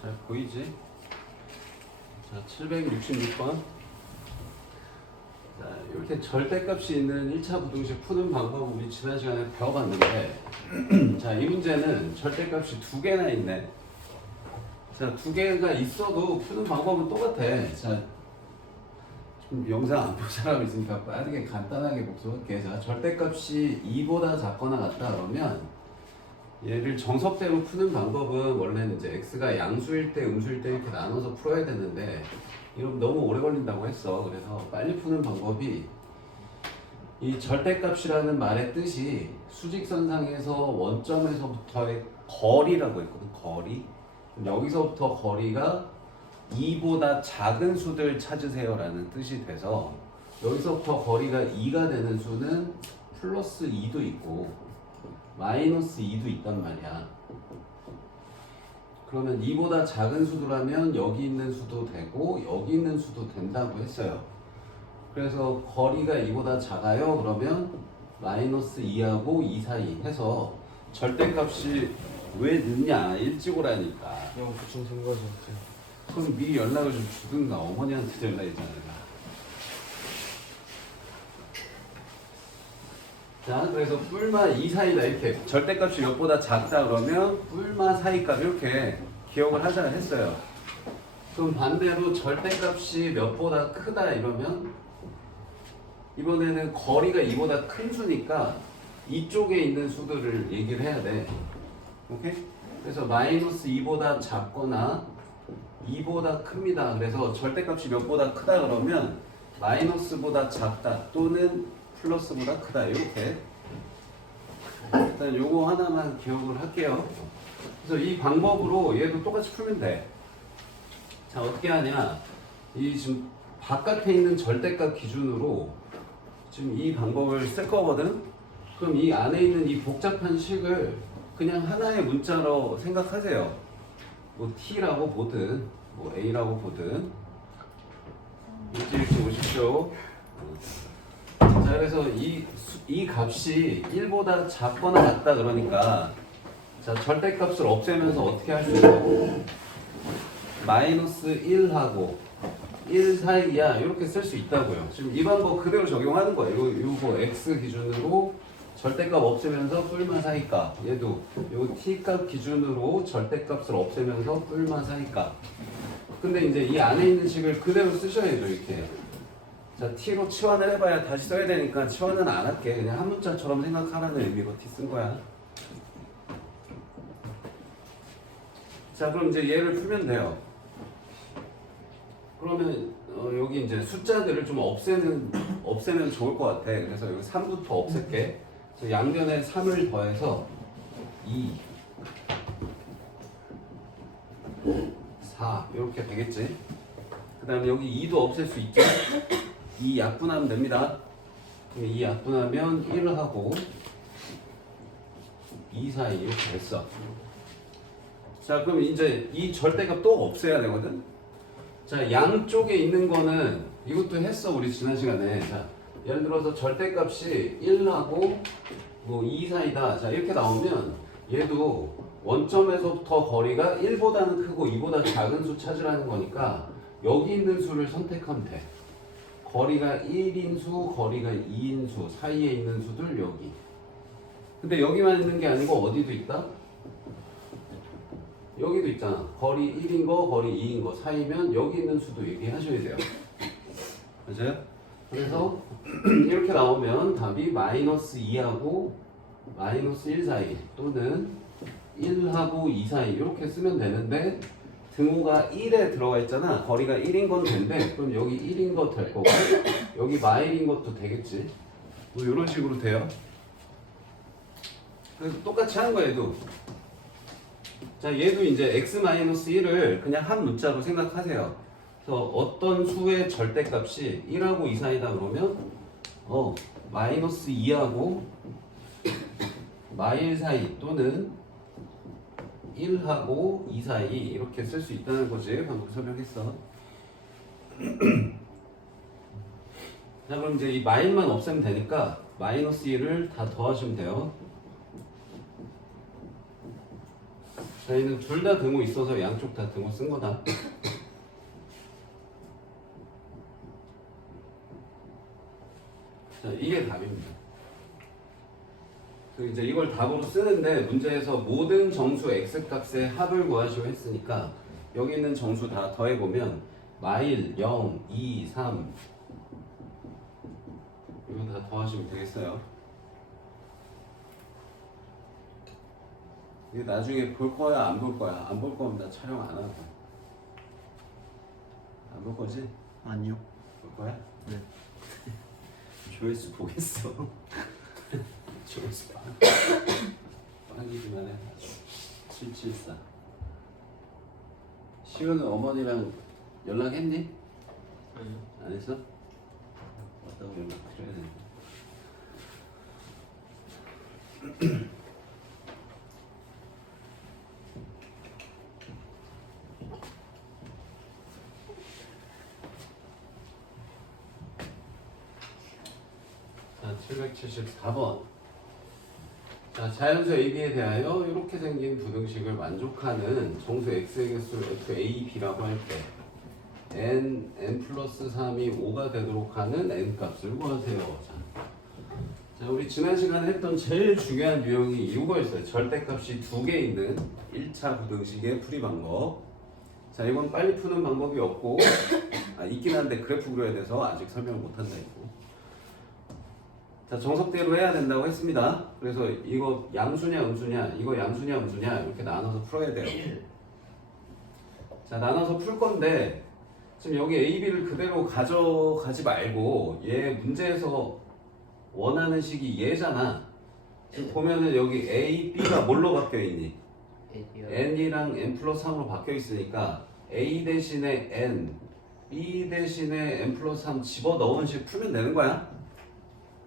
잘 보이지? 자, 766번. 자, 이렇게 절대값이 있는 1차 부등식 푸는 방법 우리 지난 시간에 배워봤는데 자, 이 문제는 절대값이 두 개나 있네. 자, 두 개가 있어도 푸는 방법은 똑같아. 자, 좀 영상 안 볼 사람 있으니까 빠르게 간단하게 복습할게. 자, 절대값이 2보다 작거나 같다 그러면 얘를 정석대로 푸는 방법은 원래는 이제 x가 양수일 때 음수일 때 이렇게 나눠서 풀어야 되는데 이러면 너무 오래 걸린다고 했어. 그래서 빨리 푸는 방법이 이 절대값이라는 말의 뜻이 수직선상에서 원점에서부터의 거리라고 했거든. 거리. 여기서부터 거리가 2보다 작은 수들 찾으세요 라는 뜻이 돼서 여기서부터 거리가 2가 되는 수는 플러스 2도 있고 마이너스 2도 있단 말이야. 그러면 2보다 작은 수도라면 여기 있는 수도 되고 여기 있는 수도 된다고 했어요. 그래서 거리가 2보다 작아요 그러면 마이너스 2하고 2 사이 해서 절대값이 왜 늦냐 일찍 오라니까. 형 대충 된 거죠. 그럼 미리 연락을 좀 주든가 어머니한테 연락했잖아. 자, 그래서 뿔마 2 사이다 이렇게 절대값이 몇보다 작다 그러면 뿔마 사이값 이렇게 기억을 하자 했어요. 그럼 반대로 절대값이 몇보다 크다 이러면 이번에는 거리가 2보다 큰 수니까 이쪽에 있는 수들을 얘기를 해야 돼. 오케이? 그래서 마이너스 2보다 작거나 2보다 큽니다. 그래서 절대값이 몇보다 크다 그러면 마이너스보다 작다 또는 플러스보다 크다 이렇게. 일단 요거 하나만 기억을 할게요. 그래서 이 방법으로 얘도 똑같이 풀면 돼. 자, 어떻게 하냐? 이 지금 바깥에 있는 절대값 기준으로 지금 이 방법을 쓸 거거든. 그럼 이 안에 있는 이 복잡한 식을 그냥 하나의 문자로 생각하세요. 뭐 t라고 보든 뭐 a라고 보든 이렇게 보십시오. 자, 그래서 이 값이 1보다 작거나 같다 그러니까 자, 절대값을 없애면서 어떻게 할 수 있냐고 마이너스 1하고 1 사이야 이렇게 쓸 수 있다고요. 지금 이 방법 그대로 적용하는 거예요. 요거 x 기준으로 절대값 없애면서 뿔마 사이값 얘도 요 t값 기준으로 절대값을 없애면서 뿔마 사이값. 근데 이제 이 안에 있는 식을 그대로 쓰셔야죠. 이렇게 자, t로 치환을 해봐야 다시 써야 되니까 치환은 안 할게. 그냥 한 문자처럼 생각하라는 의미로 t 쓴 거야. 자, 그럼 이제 얘를 풀면 돼요. 그러면 여기 이제 숫자들을 좀 없애면 좋을 것 같아. 그래서 여기 3부터 없앨게. 그래서 양변에 3을 더해서 2, 4 이렇게 되겠지. 그 다음에 여기 2도 없앨 수 있죠. 2 약분하면 됩니다. 2 약분하면 1하고 2 사이 이렇게 됐어. 자, 그럼 이제 이 절대값 또 없애야 되거든. 자, 양쪽에 있는 거는 이것도 했어 우리 지난 시간에. 자, 예를 들어서 절대값이 1하고 뭐 2 사이다. 자, 이렇게 나오면 얘도 원점에서부터 거리가 1보다는 크고 2보다 작은 수 찾으라는 거니까 여기 있는 수를 선택하면 돼. 거리가 1인 수, 거리가 2인 수 사이에 있는 수들 여기. 근데 여기만 있는 게 아니고 어디도 있다? 여기도 있잖아. 거리 1인 거, 거리 2인 거 사이면 여기 있는 수도 얘기하셔야 돼요. 맞아요? 그래서 이렇게 나오면 답이 마이너스 2하고 마이너스 1 사이 또는 1하고 2 사이 이렇게 쓰면 되는데 등호가 1에 들어가 있잖아. 거리가 1인 건 된대. 그럼 여기 1인 거 될 거고 여기 마일인 것도 되겠지. 뭐 이런 식으로 돼요. 그래서 똑같이 하는 거야 얘도. 자, 얘도 이제 x-1을 그냥 한 문자로 생각하세요. 그래서 어떤 수의 절대값이 1하고 2 사이다 그러면 마이너스 2하고 마일 사이 또는 1하고 2 사이 이렇게 쓸 수 있다는 거지. 방금 설명했어. 자, 그럼 이제 이 마일만 없애면 되니까 마이너스 1을 다 더하시면 돼요. 저희는 둘 다 등호 있어서 양쪽 다 등호 쓴 거다. 자, 이게 답입니다. 그래서 이제 이걸 답으로 쓰는데 문제에서 모든 정수 x 값의 합을 구하시오 했으니까 여기 있는 정수 다 더해보면 마일, 0, 2, 3 이거 다 더하시면 되겠어요. 이게 나중에 볼 거야 안 볼 거야? 안 볼 거면 나 촬영 안 하고. 안 볼 거지? 아니요. 볼 거야? 네. 조회수 보겠어. 조회수 봐. 확인만 해. 774. 시우는 어머니랑 연락했니? 아니요. 안 했어? 왔다고 연락 드려야 되는데. 자, 774번. 자, 자연수 AB에 대하여 이렇게 생긴 부등식을 만족하는 정수 X의 개수를 FAB라고 할 때 n 플러스 3이 5가 되도록 하는 n 값을 구하세요. 자, 우리 지난 시간에 했던 제일 중요한 유형이 이거였어요. 절대값이 두 개 있는 1차 부등식의 풀이 방법. 자, 이건 빨리 푸는 방법이 없고 있긴 한데 그래프 그려야 돼서 아직 설명을 못한다 했고. 자, 정석대로 해야 된다고 했습니다. 그래서 이거 양수냐 음수냐, 이거 양수냐 음수냐 이렇게 나눠서 풀어야 돼요. 자, 나눠서 풀 건데 지금 여기 A, B를 그대로 가져가지 말고 얘 문제에서 원하는 식이 얘잖아. 지금 보면은 여기 A, B가 뭘로 바뀌어 있니? n이랑 n 플러스 3으로 바뀌어 있으니까 A 대신에 n, B 대신에 n 플러스 3 집어넣은 식 풀면 되는 거야.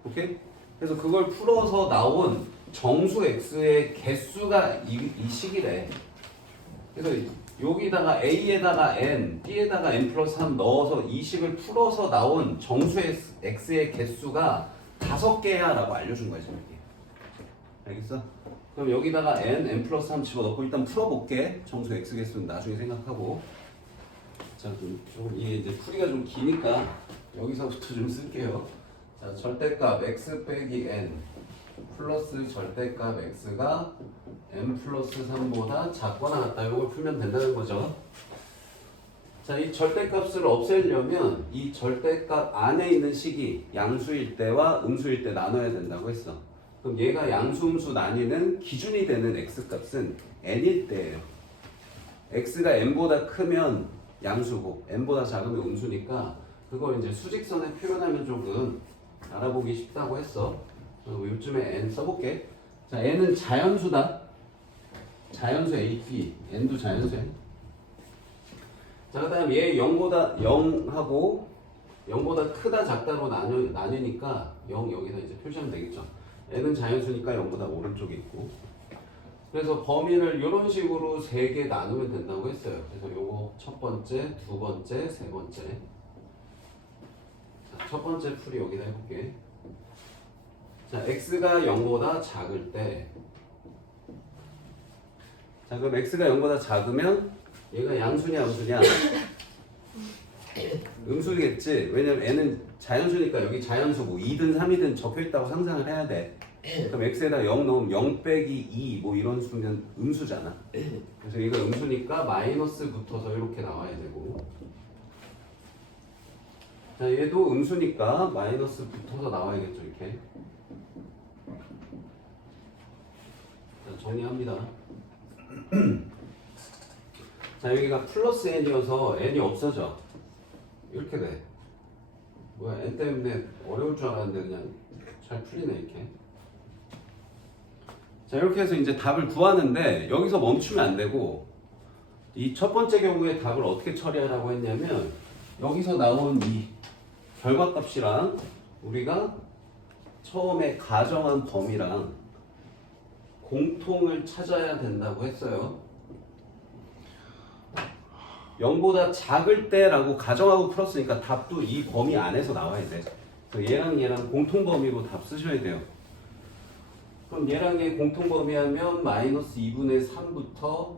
오케이? 그래서 그걸 풀어서 나온 정수 x의 개수가 이 식이래. 그래서 여기다가 a에다가 n, b에다가 n 플러스 3 넣어서 이 식을 풀어서 나온 정수 x의 개수가 5개야 라고 알려준 거야 지금 여기. 알겠어? 그럼 여기다가 n 플러스 3 집어넣고 일단 풀어볼게. 정수 x 개수는 나중에 생각하고. 자, 그럼 이게 이제 풀이가 좀 기니까 여기서부터 좀 쓸게요. 자, 절대값 x 빼기 n 플러스 절대값 x가 n 플러스 3보다 작거나 같다. 이걸 풀면 된다는 거죠. 자, 이 절대값을 없애려면 이 절대값 안에 있는 식이 양수일 때와 음수일 때 나눠야 된다고 했어. 그럼 얘가 양수, 음수 나뉘는 기준이 되는 x값은 n일 때예요. x가 n보다 크면 양수고 n보다 작으면 음수니까 그걸 이제 수직선에 표현하면 조금 알아보기 쉽다고 했어. 요즘에 n 써볼게. 자, n은 자연수다. 자연수 AP, n도 자연수야. 자, 그 다음 얘 0보다 0하고 0보다 크다 작다로 나뉘니까 0 여기다 이제 표시하면 되겠죠. n은 자연수니까 0보다 오른쪽에 있고. 그래서 범위를 이런 식으로 3개 나누면 된다고 했어요. 그래서 요거 첫 번째, 두 번째, 세 번째. 자, 첫 번째 풀이 여기다 해볼게. 자, x가 0보다 작을 때. 자, 그럼 x가 0보다 작으면 얘가 양수냐 음수냐? 음수겠지. 왜냐면 n은 자연수니까 여기 자연수고 2든 3이든 적혀있다고 상상을 해야 돼. 그럼 x에다 0 넣으면 0 빼기 2 뭐 이런 수면 음수잖아. 그래서 이거 음수니까 마이너스 붙어서 이렇게 나와야 되고. 자, 얘도 음수니까 마이너스 붙어서 나와야겠죠, 이렇게. 자, 정리합니다. 자, 여기가 플러스 n이어서 n이 없어져. 이렇게 돼. 뭐야, n 때문에 어려울 줄 알았는데 그냥 잘 풀리네, 이렇게. 자, 이렇게 해서 이제 답을 구하는데 여기서 멈추면 안 되고 이 첫 번째 경우에 답을 어떻게 처리하라고 했냐면 여기서 나온 이 결과값이랑 우리가 처음에 가정한 범위랑 공통을 찾아야 된다고 했어요. 0보다 작을 때라고 가정하고 풀었으니까 답도 이 범위 안에서 나와야 돼. 그래서 얘랑 공통 범위로 답 쓰셔야 돼요. 그럼 얘랑 얘 공통 범위 하면 마이너스 2분의 3부터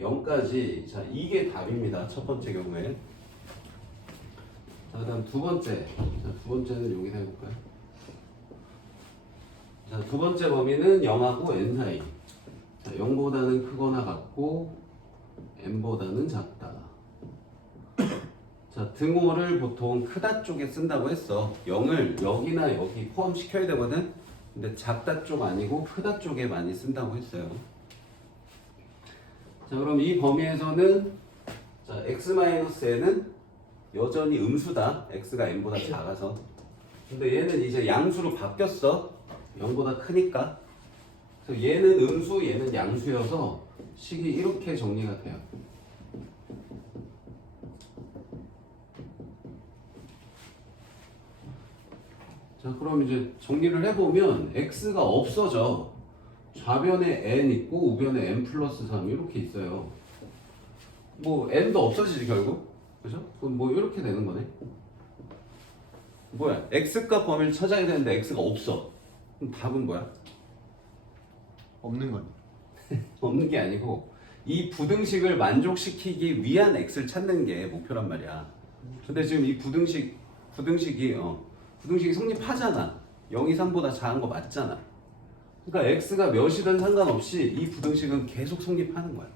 0까지. 자, 이게 답입니다. 첫 번째 경우에. 자, 그다음 두 번째. 자, 두 번째는 여기다 해볼까요? 자, 두 번째 범위는 0하고 n 사이. 자, 0보다는 크거나 같고 n보다는 작다. 자, 등호를 보통 크다 쪽에 쓴다고 했어. 0을 여기나 여기 포함시켜야 되거든. 근데 작다 쪽 아니고 크다 쪽에 많이 쓴다고 했어요. 자, 그럼 이 범위에서는 자, x-n은 여전히 음수다. x가 n보다 작아서. 근데 얘는 이제 양수로 바뀌었어. 0보다 크니까. 그래서 얘는 음수, 얘는 양수여서 식이 이렇게 정리가 돼요. 자, 그럼 이제 정리를 해보면 x가 없어져. 좌변에 n 있고 우변에 n 플러스 3 이렇게 있어요. 뭐 n도 없어지지 결국. 그죠? 그럼 뭐 이렇게 되는 거네. 뭐야? x값 범위를 찾아야 되는데 x가 없어. 그럼 답은 뭐야? 없는 건. 없는 게 아니고 이 부등식을 만족시키기 위한 x를 찾는 게 목표란 말이야. 근데 지금 이 부등식이 성립하잖아. 0이 3보다 작은 거 맞잖아. 그러니까 x가 몇이든 상관없이 이 부등식은 계속 성립하는 거야.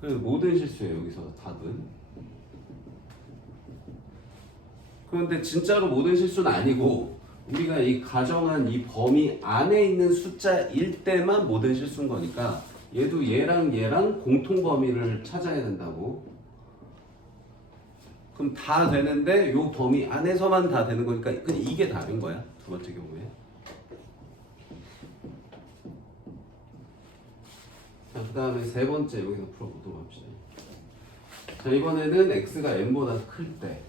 그래서 모든 실수예요. 여기서 답은. 그런데 진짜로 모든 실수는 아니고 우리가 이 가정한 이 범위 안에 있는 숫자일 때만 모든 실수인 거니까 얘도 얘랑 공통 범위를 찾아야 된다고. 그럼 다 되는데 요 범위 안에서만 다 되는 거니까 그냥 이게 답인 거야. 두 번째 경우에. 자, 그 다음에 세 번째 여기서 풀어보도록 합시다. 자, 이번에는 x가 n보다 클 때.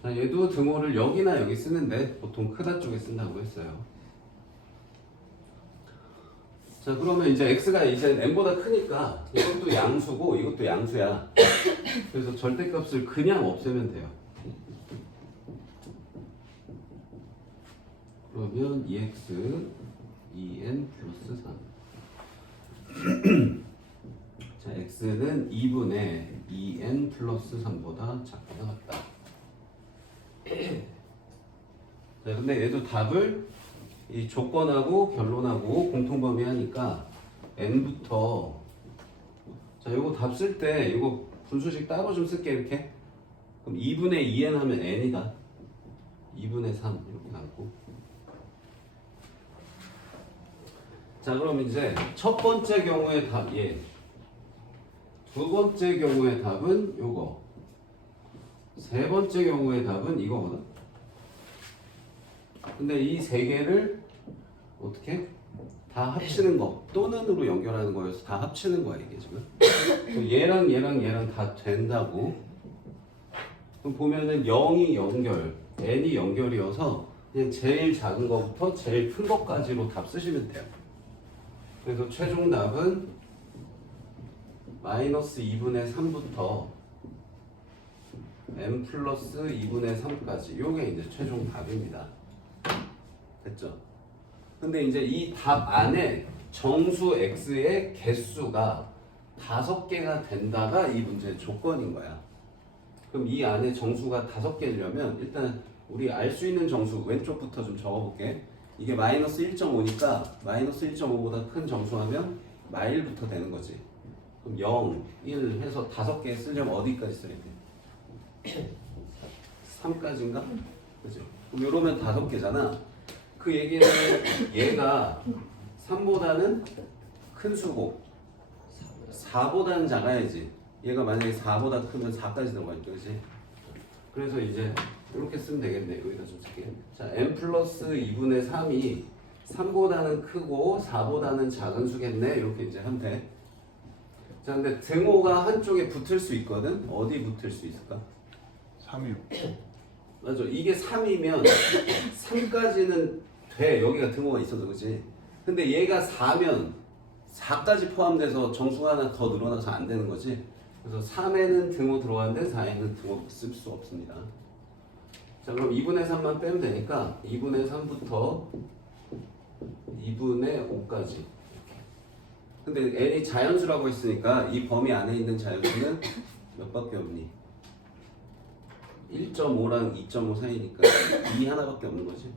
자, 얘도 등호를 여기나 여기 쓰는데 보통 크다 쪽에 쓴다고 했어요. 자, 그러면 이제 x가 이제 n보다 크니까 이것도 양수고 이것도 양수야. 그래서 절대값을 그냥 없애면 돼요. 그러면 2x 2n 플러스 3. 자, x는 2분의 2n 플러스 3보다 작거나 같다. 자, 근데 얘도 답을 이 조건하고 결론하고 공통범위 하니까 n부터 자, 요거 답 쓸 때 이거 분수식 따로 좀 쓸게 이렇게. 그럼 2분의 2n 하면 n이다. 2분의 3 이렇게 나오고. 자, 그럼 이제 첫 번째 경우의 답 얘. 두 번째 경우의 답은 요거. 세 번째 경우의 답은 이거거든. 근데 이 세 개를 어떻게? 다 합치는 거 또는으로 연결하는 거여서 다 합치는 거야 이게 지금. 얘랑 다 된다고. 그럼 보면은 0이 연결, n이 연결이어서 그냥 제일 작은 거부터 제일 큰 것까지로 답 쓰시면 돼요. 그래서 최종 답은 마이너스 2분의 3부터 n 플러스 2분의 3까지 요게 이제 최종 답입니다. 됐죠? 근데 이제 이 답 안에 정수 x의 개수가 5개가 된다가 이 문제의 조건인 거야. 그럼 이 안에 정수가 5개려면 일단 우리 알 수 있는 정수 왼쪽부터 좀 적어볼게. 이게 마이너스 1.5니까 마이너스 1.5보다 큰 정수하면 마일부터 되는 거지. 그럼 0, 1 해서 5개 쓰려면 어디까지 써야 돼? 3까지인가? 그죠? 그럼 이러면 5개잖아. 그 얘기는 얘가 3보다는 큰 수고 4보다는 작아야지. 얘가 만약에 4보다 크면 4까지 들어가니까, 그치? 그래서 이제 이렇게 쓰면 되겠네. 여기다 좀 쓸게. 자, n 플러스 2분의 3이 3보다는 크고 4보다는 작은 수겠네. 이렇게 이제 하면 돼. 자, 근데 등호가 한쪽에 붙을 수 있거든. 어디 붙을 수 있을까? 3이요. 맞아. 이게 3이면 3까지는 돼. 여기가 등호가 있어서, 그치? 근데 얘가 4면 4까지 포함돼서 정수가 하나 더 늘어나서 안 되는 거지. 그래서 3에는 등호 들어가는데 4에는 등호 쓸 수 없습니다. 자, 그럼 2분의 3만 빼면 되니까 2분의 3부터 2분의 5까지. 근데 n이 자연수라고 했으니까 이 범위 안에 있는 자연수는 몇 밖에 없니? 1.5랑 2.5 사이니까 2 하나밖에 없는 거지.